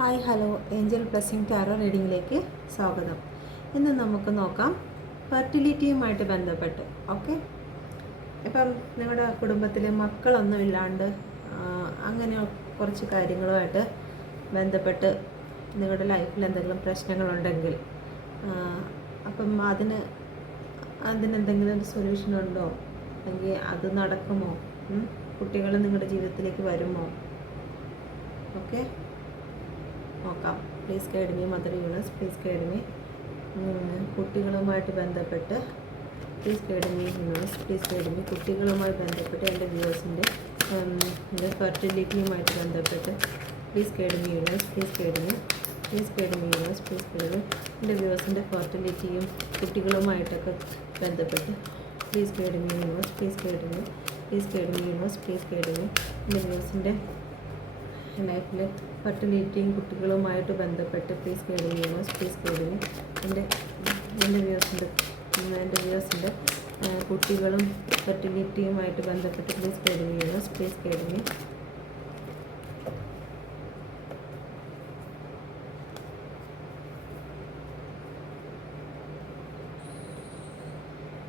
Hi hello angel blessing tarot റീഡിങ്ങിലേക്ക് സ്വാഗതം. ഇന്ന് നമുക്ക് നോക്കാം ഫെർട്ടിലിറ്റിയുമായിട്ട് ബന്ധപ്പെട്ട്. ഓക്കെ, ഇപ്പം നിങ്ങളുടെ കുടുംബത്തിൽ മക്കളൊന്നും ഇല്ലാണ്ട് അങ്ങനെ കുറച്ച് കാര്യങ്ങളുമായിട്ട് ബന്ധപ്പെട്ട് നിങ്ങളുടെ ലൈഫിൽ എന്തെങ്കിലും പ്രശ്നങ്ങളുണ്ടെങ്കിൽ അപ്പം അതിനെന്തെങ്കിലും ഒരു സൊല്യൂഷൻ ഉണ്ടോ, അല്ലെങ്കിൽ അത് നടക്കുമോ, കുട്ടികൾ നിങ്ങളുടെ ജീവിതത്തിലേക്ക് വരുമോ? ഓക്കെ, നോക്കാം. Please guide me mother universe, please guide me. കുട്ടികളുമായിട്ട് ബന്ധപ്പെട്ട് please guide me universe, please guide me. കുട്ടികളുമായി ബന്ധപ്പെട്ട് എൻ്റെ വ്യൂവേഴ്സിൻ്റെ എൻ്റെ ഫെർട്ടിലിറ്റിയുമായിട്ട് ബന്ധപ്പെട്ട് please guide me universe, please guide me, please guide me universe, please guide me. എൻ്റെ വ്യൂവേഴ്സിൻ്റെ ഫെർട്ടിലിറ്റിയും കുട്ടികളുമായിട്ടൊക്കെ ബന്ധപ്പെട്ട് please guide me universe, please guide me, please guide me universe, please guide me. എൻ്റെ വ്യൂവേഴ്സിൻ്റെ ലൈഫിൽ ഫെർട്ടിലിറ്റിയും കുട്ടികളുമായിട്ട് ബന്ധപ്പെട്ട് please guide me universe, please guide me. എൻ്റെ വ്യൂവേഴ്സിൻ്റെ കുട്ടികളും ഫെർട്ടിലിറ്റിയുമായിട്ട് ബന്ധപ്പെട്ട് please guide me universe, please guide me.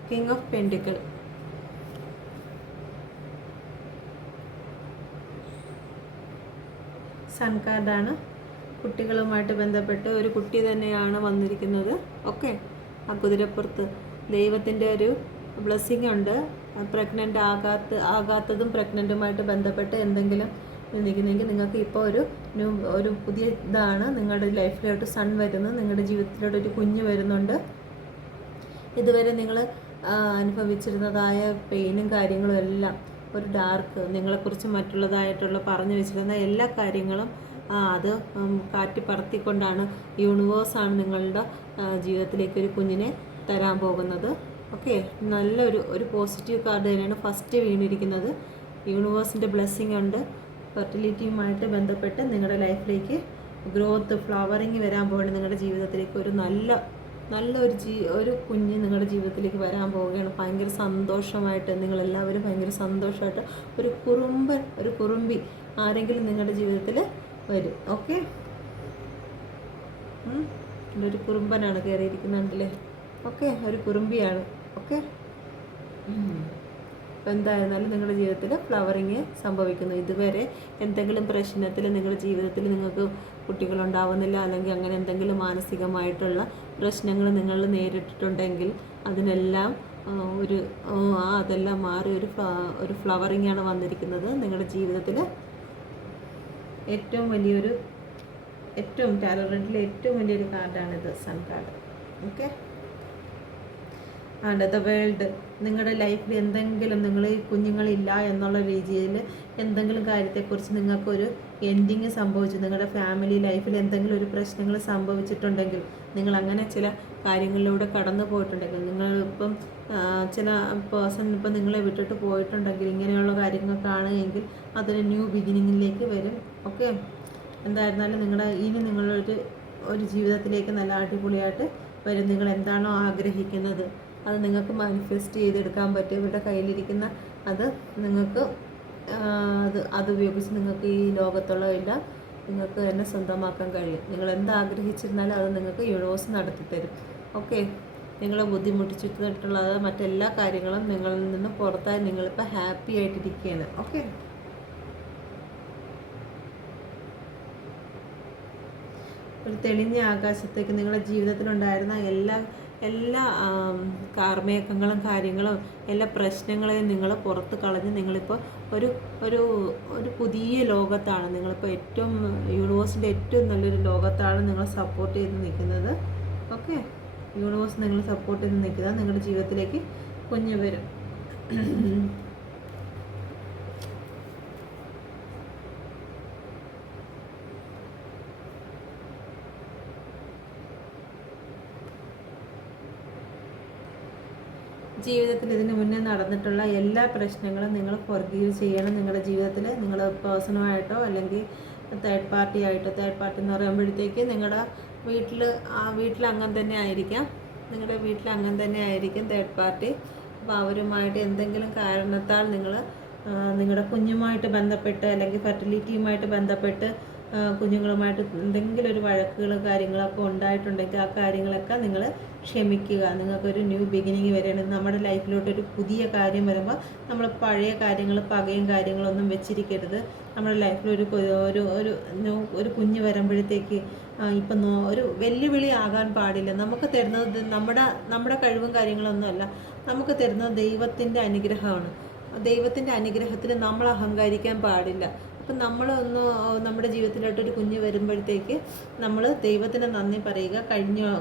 King of pentacle, sun കാർഡാണ്. കുട്ടികളുമായിട്ട് ബന്ധപ്പെട്ട് ഒരു കുട്ടി തന്നെയാണ് വന്നിരിക്കുന്നത്. ഓക്കെ, ആ കുതിരപ്പുറത്ത് ദൈവത്തിൻ്റെ ഒരു ബ്ലെസ്സിങ് ഉണ്ട്. പ്രഗ്നൻ്റ് ആകാത്തതും പ്രഗ്നൻറ്റുമായിട്ട് ബന്ധപ്പെട്ട് എന്തെങ്കിലും നിൽക്കുന്നെങ്കിൽ നിങ്ങൾക്ക് ഇപ്പോൾ ഒരു പുതിയ ഇതാണ് നിങ്ങളുടെ ലൈഫിലോട്ട് സൺ വരുന്നത്, നിങ്ങളുടെ ജീവിതത്തിലോട്ട് ഒരു കുഞ്ഞ് വരുന്നുണ്ട്. ഇതുവരെ നിങ്ങൾ അനുഭവിച്ചിരുന്നതായ പെയിനും കാര്യങ്ങളും എല്ലാം ഒരു ഡാർക്ക്, നിങ്ങളെക്കുറിച്ച് മറ്റുള്ളതായിട്ടുള്ള പറഞ്ഞു വെച്ചിരുന്ന എല്ലാ കാര്യങ്ങളും അത് കാറ്റി പറത്തിക്കൊണ്ടാണ് യൂണിവേഴ്സാണ് നിങ്ങളുടെ ജീവിതത്തിലേക്ക് ഒരു കുഞ്ഞിനെ തരാൻ പോകുന്നത്. ഓക്കെ, നല്ലൊരു പോസിറ്റീവ് കാർഡ് തന്നെയാണ് ഫസ്റ്റ് വീണിരിക്കുന്നത്. യൂണിവേഴ്സിൻ്റെ ബ്ലെസ്സിങ് ഉണ്ട്. ഫെർട്ടിലിറ്റിയുമായിട്ട് ബന്ധപ്പെട്ട് നിങ്ങളുടെ ലൈഫിലേക്ക് ഗ്രോത്ത്, ഫ്ലവറിങ് വരാൻ പോവുകയാണ്. നിങ്ങളുടെ ജീവിതത്തിലേക്ക് ഒരു കുഞ്ഞ് നിങ്ങളുടെ ജീവിതത്തിലേക്ക് വരാൻ പോവുകയാണ്. ഭയങ്കര സന്തോഷമായിട്ട് നിങ്ങളെല്ലാവരും ഭയങ്കര സന്തോഷമായിട്ട് ഒരു കുറുമ്പി ആരെങ്കിലും നിങ്ങളുടെ ജീവിതത്തിൽ വരും. ഓക്കെ, ഒരു കുറുമ്പനാണ് കയറിയിരിക്കുന്നുണ്ടല്ലേ. ഓക്കെ, ഒരു കുറുമ്പിയാണ്. ഓക്കെ, അപ്പോൾ എന്തായിരുന്നാലും നിങ്ങളുടെ ജീവിതത്തിൽ ഫ്ലവറിങ് സംഭവിക്കുന്നു. ഇതുവരെ എന്തെങ്കിലും പ്രശ്നത്തിൽ നിങ്ങളുടെ ജീവിതത്തിൽ നിങ്ങൾക്ക് കുട്ടികളുണ്ടാവുന്നില്ല, അല്ലെങ്കിൽ അങ്ങനെ എന്തെങ്കിലും മാനസികമായിട്ടുള്ള പ്രശ്നങ്ങൾ നിങ്ങൾ നേരിട്ടിട്ടുണ്ടെങ്കിൽ അതിനെല്ലാം അതെല്ലാം മാറി ഒരു ഫ്ലവറിങ് ആണ് വന്നിരിക്കുന്നത്. നിങ്ങളുടെ ജീവിതത്തിൽ ടാരോ റീഡിലെ ഏറ്റവും വലിയൊരു കാർഡാണിത്, sun card. Okay, the world. നിങ്ങളുടെ ലൈഫിൽ എന്തെങ്കിലും നിങ്ങൾ കുഞ്ഞുങ്ങളില്ല എന്നുള്ള രീതിയിൽ എന്തെങ്കിലും കാര്യത്തെക്കുറിച്ച് നിങ്ങൾക്കൊരു എൻഡിങ് സംഭവിച്ചു, നിങ്ങളുടെ ഫാമിലി ലൈഫിൽ എന്തെങ്കിലും ഒരു പ്രശ്നങ്ങൾ സംഭവിച്ചിട്ടുണ്ടെങ്കിൽ, നിങ്ങൾ അങ്ങനെ ചില കാര്യങ്ങളിലൂടെ കടന്നു പോയിട്ടുണ്ടെങ്കിൽ, നിങ്ങളിപ്പം ചില പേഴ്സൺ ഇപ്പം നിങ്ങളെ വിട്ടിട്ട് പോയിട്ടുണ്ടെങ്കിൽ, ഇങ്ങനെയുള്ള കാര്യങ്ങൾ കാണുമെങ്കിൽ അതൊരു ന്യൂ ബിഗിനിങ്ങിലേക്ക് വരും. ഓക്കെ, എന്തായിരുന്നാലും നിങ്ങളൊരു ജീവിതത്തിലേക്ക് നല്ല അടിപൊളിയായിട്ട് വരും. നിങ്ങൾ എന്താണോ ആഗ്രഹിക്കുന്നത് അത് നിങ്ങൾക്ക് മാനിഫെസ്റ്റ് ചെയ്തെടുക്കാൻ പറ്റും. ഇവരുടെ കയ്യിലിരിക്കുന്ന അത് നിങ്ങൾക്ക് അത് ഉപയോഗിച്ച് നിങ്ങൾക്ക് ഈ ലോകത്തുള്ള എല്ലാം നിങ്ങൾക്ക് തന്നെ സ്വന്തമാക്കാൻ കഴിയും. നിങ്ങൾ എന്താഗ്രഹിച്ചിരുന്നാലും അത് നിങ്ങൾക്ക് യൂണിവേഴ്സ് നടത്തിത്തരും. ഓക്കെ, നിങ്ങളെ ബുദ്ധിമുട്ടിച്ചിട്ടുള്ള മറ്റെല്ലാ കാര്യങ്ങളും നിങ്ങളിൽ നിന്ന് പുറത്തായി നിങ്ങളിപ്പോൾ ഹാപ്പി ആയിട്ടിരിക്കുകയാണ്. ഓക്കെ, ഒരു തെളിഞ്ഞ ആകാശത്തേക്ക് നിങ്ങളുടെ ജീവിതത്തിലുണ്ടായിരുന്ന എല്ലാ കാർമേഘങ്ങളും കാര്യങ്ങളും എല്ലാ പ്രശ്നങ്ങളെയും നിങ്ങൾ പുറത്ത് കളഞ്ഞ് നിങ്ങളിപ്പോൾ ഒരു പുതിയ ലോകത്താണ്. നിങ്ങളിപ്പോൾ യൂണിവേഴ്സിൻ്റെ ഏറ്റവും നല്ലൊരു ലോകത്താണ് നിങ്ങൾ സപ്പോർട്ട് ചെയ്ത് നിൽക്കുന്നത്. ഓക്കെ, യൂണിവേഴ്സ് നിങ്ങൾ സപ്പോർട്ട് ചെയ്ത് നിൽക്കുന്നത് നിങ്ങളുടെ ജീവിതത്തിലേക്ക് കുഞ്ഞ് വരും. ജീവിതത്തിൽ ഇതിന് മുന്നേ നടന്നിട്ടുള്ള എല്ലാ പ്രശ്നങ്ങളും നിങ്ങൾ ഫോർഗീവ് ചെയ്യണം. നിങ്ങളുടെ ജീവിതത്തിൽ നിങ്ങൾ പേഴ്സണലായിട്ടോ അല്ലെങ്കിൽ തേർഡ് പാർട്ടി എന്ന് പറയുമ്പോഴത്തേക്ക് നിങ്ങളുടെ വീട്ടിൽ അങ്ങനെ തന്നെ ആയിരിക്കാം, നിങ്ങളുടെ വീട്ടിൽ അങ്ങനെ തന്നെ ആയിരിക്കും തേർഡ് പാർട്ടി. അപ്പോൾ അവരുമായിട്ട് എന്തെങ്കിലും കാരണത്താൽ നിങ്ങളുടെ കുഞ്ഞുമായിട്ട് ബന്ധപ്പെട്ട് അല്ലെങ്കിൽ ഫെർട്ടിലിറ്റിയുമായിട്ട് ബന്ധപ്പെട്ട് കുഞ്ഞുങ്ങളുമായിട്ട് എന്തെങ്കിലും ഒരു വഴക്കുകൾ കാര്യങ്ങളൊക്കെ ഉണ്ടായിട്ടുണ്ടെങ്കിൽ ആ കാര്യങ്ങളൊക്കെ നിങ്ങൾ ക്ഷമിക്കുക. നിങ്ങൾക്കൊരു ന്യൂ ബിഗിനിങ് വരെയാണ്. നമ്മുടെ ലൈഫിലോട്ടൊരു പുതിയ കാര്യം വരുമ്പോൾ നമ്മൾ പഴയ കാര്യങ്ങൾ പകയും കാര്യങ്ങളൊന്നും വെച്ചിരിക്കരുത്. നമ്മുടെ ലൈഫിൽ ഒരു കുഞ്ഞ് വരുമ്പോഴത്തേക്ക് ഇപ്പം ഒരു വെല്ലുവിളി ആകാൻ പാടില്ല. നമുക്ക് തരുന്നത് നമ്മുടെ കഴിവും കാര്യങ്ങളൊന്നുമല്ല, നമുക്ക് തരുന്നത് ദൈവത്തിൻ്റെ അനുഗ്രഹമാണ്. ദൈവത്തിൻ്റെ അനുഗ്രഹത്തിൽ നമ്മൾ അഹങ്കരിക്കാൻ പാടില്ല. അപ്പം നമ്മുടെ ജീവിതത്തിലോട്ടൊരു കുഞ്ഞ് വരുമ്പോഴത്തേക്ക് നമ്മൾ ദൈവത്തിന് നന്ദി പറയുക.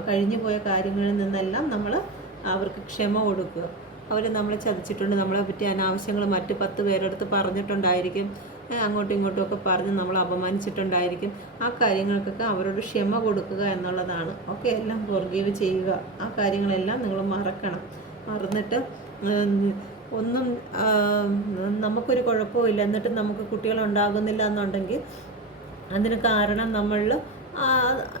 കഴിഞ്ഞു പോയ കാര്യങ്ങളിൽ നിന്നെല്ലാം നമ്മൾ അവർക്ക് ക്ഷമ കൊടുക്കുക. അവർ നമ്മളെ ചതിച്ചിട്ടുണ്ട്, നമ്മളെ പറ്റി അനാവശ്യങ്ങൾ മറ്റ് 10 പേരെടുത്ത് പറഞ്ഞിട്ടുണ്ടായിരിക്കും, അങ്ങോട്ടും ഇങ്ങോട്ടും ഒക്കെ പറഞ്ഞ് നമ്മൾ അപമാനിച്ചിട്ടുണ്ടായിരിക്കും. ആ കാര്യങ്ങൾക്കൊക്കെ അവരോട് ക്ഷമ കൊടുക്കുക എന്നുള്ളതാണ്. ഓക്കെ, എല്ലാം ഫോർഗീവ് ചെയ്യുക. ആ കാര്യങ്ങളെല്ലാം നിങ്ങൾ മറന്നിട്ട് ഒന്നും നമുക്കൊരു കുഴപ്പമില്ല എന്നിട്ട് നമുക്ക് കുട്ടികളുണ്ടാകുന്നില്ല എന്നുണ്ടെങ്കിൽ അതിന് കാരണം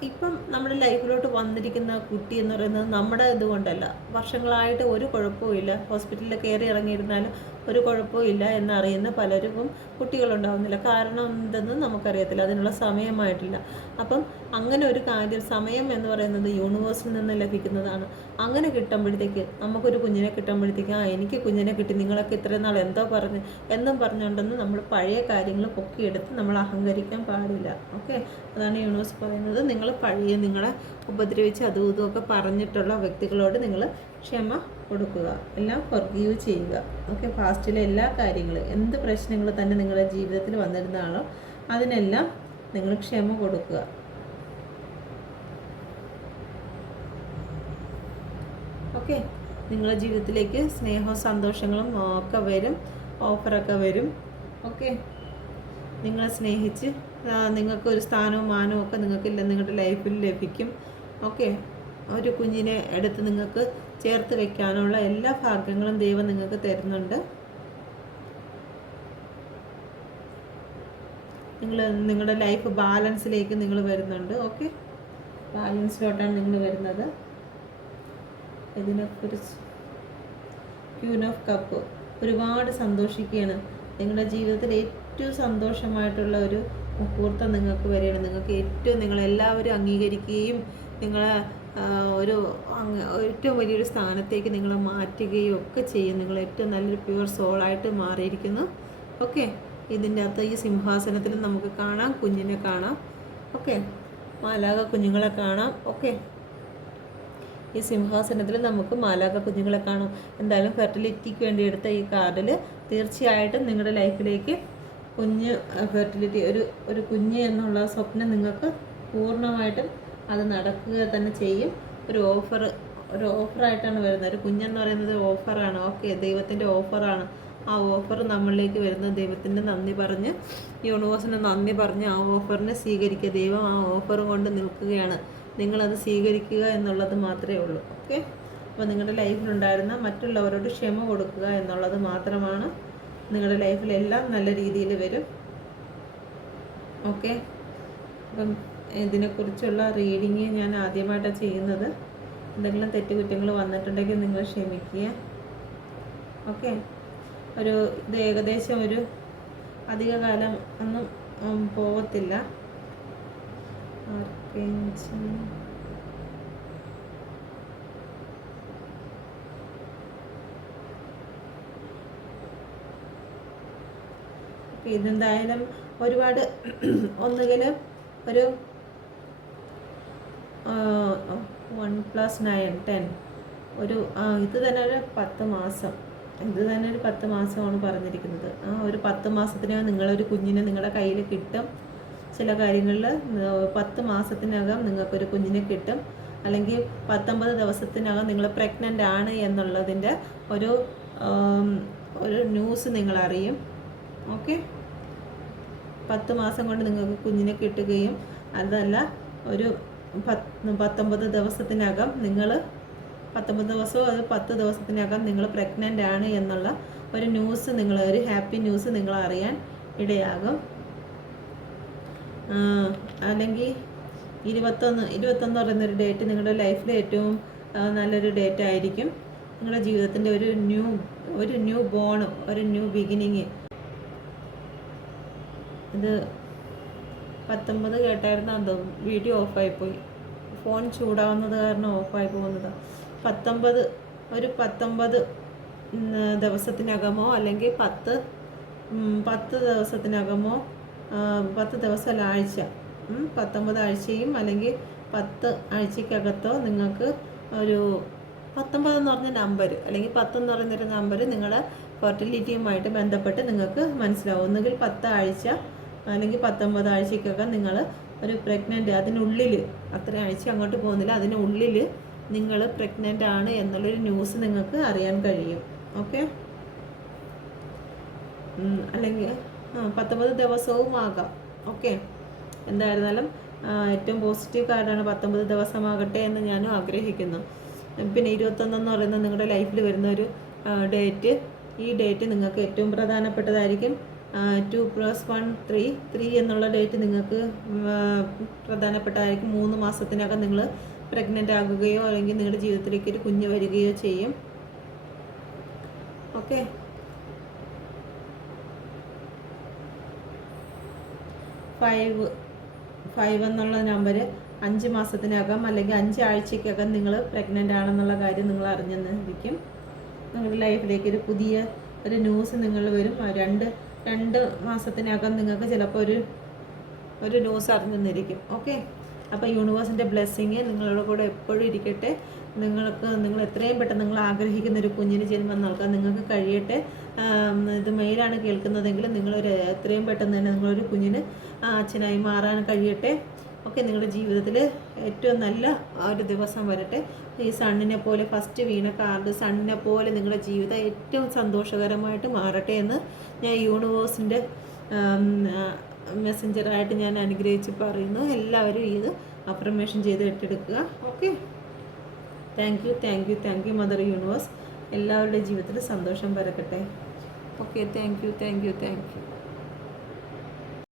ഇപ്പം നമ്മുടെ ലൈഫിലോട്ട് വന്നിരിക്കുന്ന കുട്ടി എന്ന് പറയുന്നത് നമ്മുടെ ഇതുകൊണ്ടല്ല. വർഷങ്ങളായിട്ട് ഒരു കുഴപ്പമില്ല, ഹോസ്പിറ്റലിൽ കയറി ഇറങ്ങിയിരുന്നാലും ഒരു കുഴപ്പമില്ല എന്നറിയുന്ന പലർക്കും കുട്ടികളുണ്ടാകുന്നില്ല. കാരണം എന്തെന്ന് നമുക്കറിയത്തില്ല, അതിനുള്ള സമയമായിട്ടില്ല. അപ്പം അങ്ങനെ ഒരു കാര്യം, സമയം എന്ന് പറയുന്നത് യൂണിവേഴ്സിൽ നിന്ന് ലഭിക്കുന്നതാണ്. അങ്ങനെ കിട്ടുമ്പോഴത്തേക്ക് നമുക്കൊരു കുഞ്ഞിനെ കിട്ടുമ്പോഴത്തേക്ക് എനിക്ക് കുഞ്ഞിനെ കിട്ടി, നിങ്ങളൊക്കെ ഇത്രയും നാൾ എന്നും പറഞ്ഞുകൊണ്ടെന്ന് നമ്മൾ പഴയ കാര്യങ്ങൾ പൊക്കിയെടുത്ത് നമ്മൾ അഹങ്കരിക്കാൻ പാടില്ല. ഓക്കെ, അതാണ് യൂണിവേഴ്സ് പറയുന്നത്. നിങ്ങൾ നിങ്ങളെ ഉപദ്രവിച്ച് അതും ഇതുമൊക്കെ പറഞ്ഞിട്ടുള്ള വ്യക്തികളോട് നിങ്ങൾ ക്ഷമ കൊടുക്കുക, എല്ലാം ഫോർഗീവ് ചെയ്യുക. ഓക്കെ, പാസ്റ്റിലെ എല്ലാ കാര്യങ്ങളും എന്ത് പ്രശ്നങ്ങൾ തന്നെ നിങ്ങളുടെ ജീവിതത്തിൽ വന്നിരുന്നാണോ അതിനെല്ലാം നിങ്ങൾ ക്ഷമ കൊടുക്കുക. ഓക്കെ, നിങ്ങളുടെ ജീവിതത്തിലേക്ക് സ്നേഹവും സന്തോഷങ്ങളും ഒക്കെ വരും, ഓഫറൊക്കെ വരും. ഓക്കെ, നിങ്ങളെ സ്നേഹിച്ച് നിങ്ങൾക്കൊരു സ്ഥാനവും മാനവും ഒക്കെ നിങ്ങളുടെ ലൈഫിൽ ലഭിക്കും. ഓക്കെ, ഒരു കുഞ്ഞിനെ എടുത്ത് നിങ്ങൾക്ക് ചേർത്ത് വെക്കാനുള്ള എല്ലാ ഭാഗ്യങ്ങളും ദൈവം നിങ്ങൾക്ക് തരുന്നുണ്ട്. നിങ്ങളുടെ ലൈഫ് ബാലൻസിലേക്ക് നിങ്ങൾ വരുന്നുണ്ട്. ഓക്കെ, ബാലൻസിലോട്ടാണ് നിങ്ങൾ വരുന്നത്. ഇതിനെക്കുറിച്ച് ക്യൂൻ ഓഫ് കപ്പ് ഒരുപാട് സന്തോഷിക്കുകയാണ്. നിങ്ങളുടെ ജീവിതത്തിൽ ഏറ്റവും സന്തോഷമായിട്ടുള്ള ഒരു മുഹൂർത്തം നിങ്ങൾക്ക് വരികയാണ്. നിങ്ങൾക്ക് നിങ്ങളെല്ലാവരും അംഗീകരിക്കുകയും നിങ്ങളെ ഏറ്റവും വലിയൊരു സ്ഥാനത്തേക്ക് നിങ്ങളെ മാറ്റുകയും ഒക്കെ ചെയ്യും. നിങ്ങൾ ഏറ്റവും നല്ലൊരു പ്യുവർ സോളായിട്ട് മാറിയിരിക്കുന്നു. ഓക്കെ, ഇതിൻ്റെ അകത്ത് ഈ സിംഹാസനത്തിൽ നമുക്ക് കാണാം, കുഞ്ഞിനെ കാണാം. ഓക്കെ, മാലാഖ കുഞ്ഞുങ്ങളെ കാണാം. ഓക്കെ, ഈ സിംഹാസനത്തിൽ നമുക്ക് മാലാഖ കുഞ്ഞുങ്ങളെ കാണാം. എന്തായാലും ഫെർട്ടിലിറ്റിക്ക് വേണ്ടി എടുത്ത ഈ കാർഡിൽ തീർച്ചയായിട്ടും നിങ്ങളുടെ ലൈഫിലേക്ക് ഫെർട്ടിലിറ്റി ഒരു കുഞ്ഞ് എന്നുള്ള സ്വപ്നം നിങ്ങൾക്ക് പൂർണ്ണമായിട്ടും അത് നടക്കുക തന്നെ ചെയ്യും. ഒരു ഓഫറായിട്ടാണ് വരുന്നത്. ഒരു കുഞ്ഞെന്ന് പറയുന്നത് ഓഫറാണ്. ഓക്കെ, ദൈവത്തിൻ്റെ ഓഫറാണ്. ആ ഓഫർ നമ്മളിലേക്ക് വരുന്നത് ദൈവത്തിൻ്റെ നന്ദി പറഞ്ഞ്, യൂണിവേഴ്സിന് നന്ദി പറഞ്ഞ് ആ ഓഫറിനെ സ്വീകരിക്കുക. ദൈവം ആ ഓഫർ കൊണ്ട് നിൽക്കുകയാണ്. നിങ്ങളത് സ്വീകരിക്കുക എന്നുള്ളത് മാത്രമേ ഉള്ളൂ. ഓക്കെ, അപ്പോൾ നിങ്ങളുടെ ലൈഫിലുണ്ടായിരുന്ന മറ്റുള്ളവരോട് ക്ഷമ കൊടുക്കുക എന്നുള്ളത് മാത്രമാണ്. നിങ്ങളുടെ ലൈഫിലെല്ലാം നല്ല രീതിയിൽ വരും. ഓക്കെ, അപ്പം ഇതിനെക്കുറിച്ചുള്ള റീഡിങ് ഞാൻ ആദ്യമായിട്ടാണ് ചെയ്യുന്നത്. എന്തെങ്കിലും തെറ്റുകുറ്റങ്ങൾ വന്നിട്ടുണ്ടെങ്കിൽ നിങ്ങൾ ക്ഷമിക്കുക. ഓക്കെ, ഇത് ഏകദേശം അധിക കാലം ഒന്നും പോകത്തില്ല. ഇതെന്തായാലും ഒരുപാട് ഒന്നുകിൽ ഒരു 1 + 9 10 ഇത് തന്നെ ഒരു 10 മാസം. ഇത് തന്നെ ഒരു 10 മാസമാണ് പറഞ്ഞിരിക്കുന്നത്. ഒരു 10 മാസത്തിനകം നിങ്ങളൊരു കുഞ്ഞിനെ നിങ്ങളുടെ കയ്യിൽ കിട്ടും. ചില കാര്യങ്ങളിൽ 10 മാസത്തിനകം നിങ്ങൾക്കൊരു കുഞ്ഞിനെ കിട്ടും. അല്ലെങ്കിൽ 19 ദിവസത്തിനകം നിങ്ങൾ പ്രഗ്നൻ്റ് ആണ് എന്നുള്ളതിൻ്റെ ഒരു ന്യൂസ് നിങ്ങളറിയും. ഓക്കെ, 10 മാസം കൊണ്ട് നിങ്ങൾക്ക് കുഞ്ഞിനെ കിട്ടുകയും അതല്ല ഒരു 19 ദിവസത്തിനകം 19 ദിവസമോ അത് 10 ദിവസത്തിനകം നിങ്ങൾ പ്രഗ്നൻ്റ് ആണ് എന്നുള്ള ഒരു ന്യൂസ് ഒരു ഹാപ്പി ന്യൂസ് നിങ്ങൾ അറിയാൻ ഇടയാകും. അല്ലെങ്കിൽ 21 പറയുന്നൊരു ഡേറ്റ് നിങ്ങളുടെ ലൈഫിലെ ഏറ്റവും നല്ലൊരു ഡേറ്റ് ആയിരിക്കും. നിങ്ങളുടെ ജീവിതത്തിൻ്റെ ഒരു ന്യൂ ബോൺ, ഒരു ന്യൂ ബിഗിനിങ്. ഇത് 19 കേട്ടായിരുന്നു, എന്തോ വീഡിയോ ഓഫായിപ്പോയി, ഫോൺ ചൂടാവുന്നത് കാരണം ഓഫായി പോകുന്നതാണ്. 19 ഒരു 19 ദിവസത്തിനകമോ അല്ലെങ്കിൽ 10 ദിവസത്തിനകമോ 10 ദിവസമല്ല, ആഴ്ച, 19 ആഴ്ചയും അല്ലെങ്കിൽ 10 ആഴ്ചക്കകത്തോ നിങ്ങൾക്ക് ഒരു 19 എന്ന് പറഞ്ഞ നമ്പർ അല്ലെങ്കിൽ 10 എന്ന് പറയുന്നൊരു നമ്പർ നിങ്ങളുടെ ഫെർട്ടിലിറ്റിയുമായിട്ട് ബന്ധപ്പെട്ട് നിങ്ങൾക്ക് മനസ്സിലാവും. ഒന്നുകിൽ 10 ആഴ്ച അല്ലെങ്കിൽ 19 ആഴ്ചക്കകം നിങ്ങൾ ഒരു പ്രഗ്നൻ്റ്, അതിനുള്ളിൽ അത്ര ആഴ്ച അങ്ങോട്ട് പോകുന്നില്ല, അതിനുള്ളിൽ നിങ്ങൾ പ്രഗ്നൻ്റ് ആണ് എന്നുള്ളൊരു ന്യൂസ് നിങ്ങൾക്ക് അറിയാൻ കഴിയും. ഓക്കെ, അല്ലെങ്കിൽ 19 ദിവസവും ആകാം. ഓക്കെ, എന്തായിരുന്നാലും ഏറ്റവും പോസിറ്റീവ് കാർഡാണ്. 19 ദിവസമാകട്ടെ എന്ന് ഞാനും ആഗ്രഹിക്കുന്നു. പിന്നെ 21 എന്ന് പറയുന്നത് നിങ്ങളുടെ ലൈഫിൽ വരുന്ന ഒരു ഡേറ്റ്. ഈ ഡേറ്റ് നിങ്ങൾക്ക് ഏറ്റവും പ്രധാനപ്പെട്ടതായിരിക്കും. 2+1 3 എന്നുള്ള ഡേറ്റ് നിങ്ങൾക്ക് പ്രധാനപ്പെട്ടതായിരിക്കും. 3 മാസത്തിനകം നിങ്ങൾ പ്രഗ്നൻ്റ് ആകുകയോ അല്ലെങ്കിൽ നിങ്ങളുടെ ജീവിതത്തിലേക്ക് ഒരു കുഞ്ഞ് വരികയോ ചെയ്യും. ഓക്കെ, 5 എന്നുള്ള നമ്പർ 5 മാസത്തിനകം അല്ലെങ്കിൽ 5 ആഴ്ചക്കകം നിങ്ങൾ പ്രഗ്നൻ്റ് ആണെന്നുള്ള കാര്യം നിങ്ങൾ അറിഞ്ഞെന്നിരിക്കും. നിങ്ങളുടെ ലൈഫിലേക്ക് ഒരു പുതിയ ഒരു ന്യൂസ് നിങ്ങൾ വരും. 2 മാസത്തിനകം നിങ്ങൾക്ക് ചിലപ്പോൾ ഒരു ന്യൂസ് അറിഞ്ഞെന്നിരിക്കും. ഓക്കെ, അപ്പോൾ യൂണിവേഴ്സിൻ്റെ ബ്ലെസ്സിങ് നിങ്ങളുടെ കൂടെ എപ്പോഴും ഇരിക്കട്ടെ. നിങ്ങൾ എത്രയും പെട്ടെന്ന് നിങ്ങൾ ആഗ്രഹിക്കുന്ന ഒരു കുഞ്ഞിന് ജന്മം നൽകാൻ നിങ്ങൾക്ക് കഴിയട്ടെ. ഇത് മെയിലാണ് കേൾക്കുന്നതെങ്കിൽ നിങ്ങളൊരു എത്രയും പെട്ടെന്ന് തന്നെ നിങ്ങളൊരു കുഞ്ഞിന് അച്ഛനായി മാറാൻ കഴിയട്ടെ. ഓക്കെ, നിങ്ങളുടെ ജീവിതത്തിൽ ഏറ്റവും നല്ല ഒരു ദിവസം വരട്ടെ. ഈ സണ്ണിനെ പോലെ ഫസ്റ്റ് വീണ കാർഡ് സണ്ണിനെ പോലെ നിങ്ങളുടെ ജീവിതം ഏറ്റവും സന്തോഷകരമായിട്ട് മാറട്ടെ എന്ന് ഞാൻ യൂണിവേഴ്സിൻ്റെ മെസ്സഞ്ചറായിട്ട് ഞാൻ അനുഗ്രഹിച്ച് പറയുന്നു. എല്ലാവരും ഇത് അഫർമേഷൻ ചെയ്ത് ഏറ്റെടുക്കുക. Okay, thank you mother universe. എല്ലാവരുടെയും ജീവിതത്തിൽ സന്തോഷം പരക്കട്ടെ. Okay, thank you.